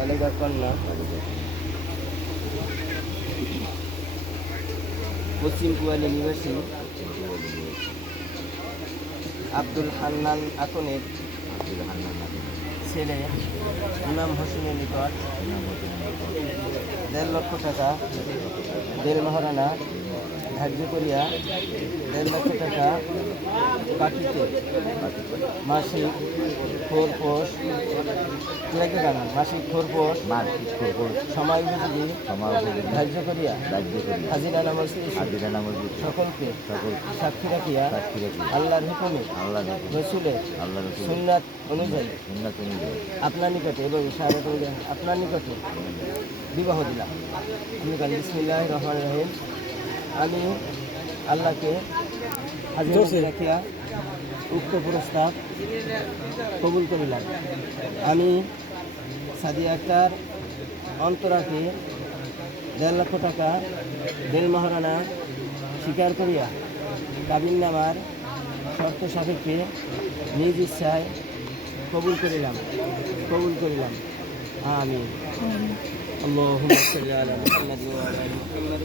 বালিকা কন্যা পশ্চিম কুয়ালি নিবাসী আব্দুল হান্নান আকনের ছেলে ইমাম হোসেনের নিকট 1.5 লক্ষ টাকা দেল মহারানা ধার্য করিয়া 1.5 লক্ষ টাকা বাকিতে মাসিক খোরপোষ সময় উপযোগী ধার্য করিয়া হাজিরা নামক সকলকে সাক্ষী রাখিয়া আল্লাহর হুকুমে রসুলের সুন্নাত অনুযায়ী আপনার নিকটে এবং আপনার নিকটে বিবাহ দিলাম। আমি বলি বিসমিল্লাহির রহমানির রহিম। আমি আল্লাহকে হাজিরা রাখিয়া উক্ত প্রস্তাব কবুল করিলাম। আমি সাদিয়া আক্তার অন্তরাকে 1.5 লক্ষ টাকা দেল মহারানা স্বীকার করিয়া কাবিননামার শর্ত সাপেক্ষে নিজ ইচ্ছায় কবুল করিলাম। আমিন। আল্লাহুম্মা সাল্লি আলা মুহাম্মাদ ওয়া আলা আলি মুহাম্মাদ।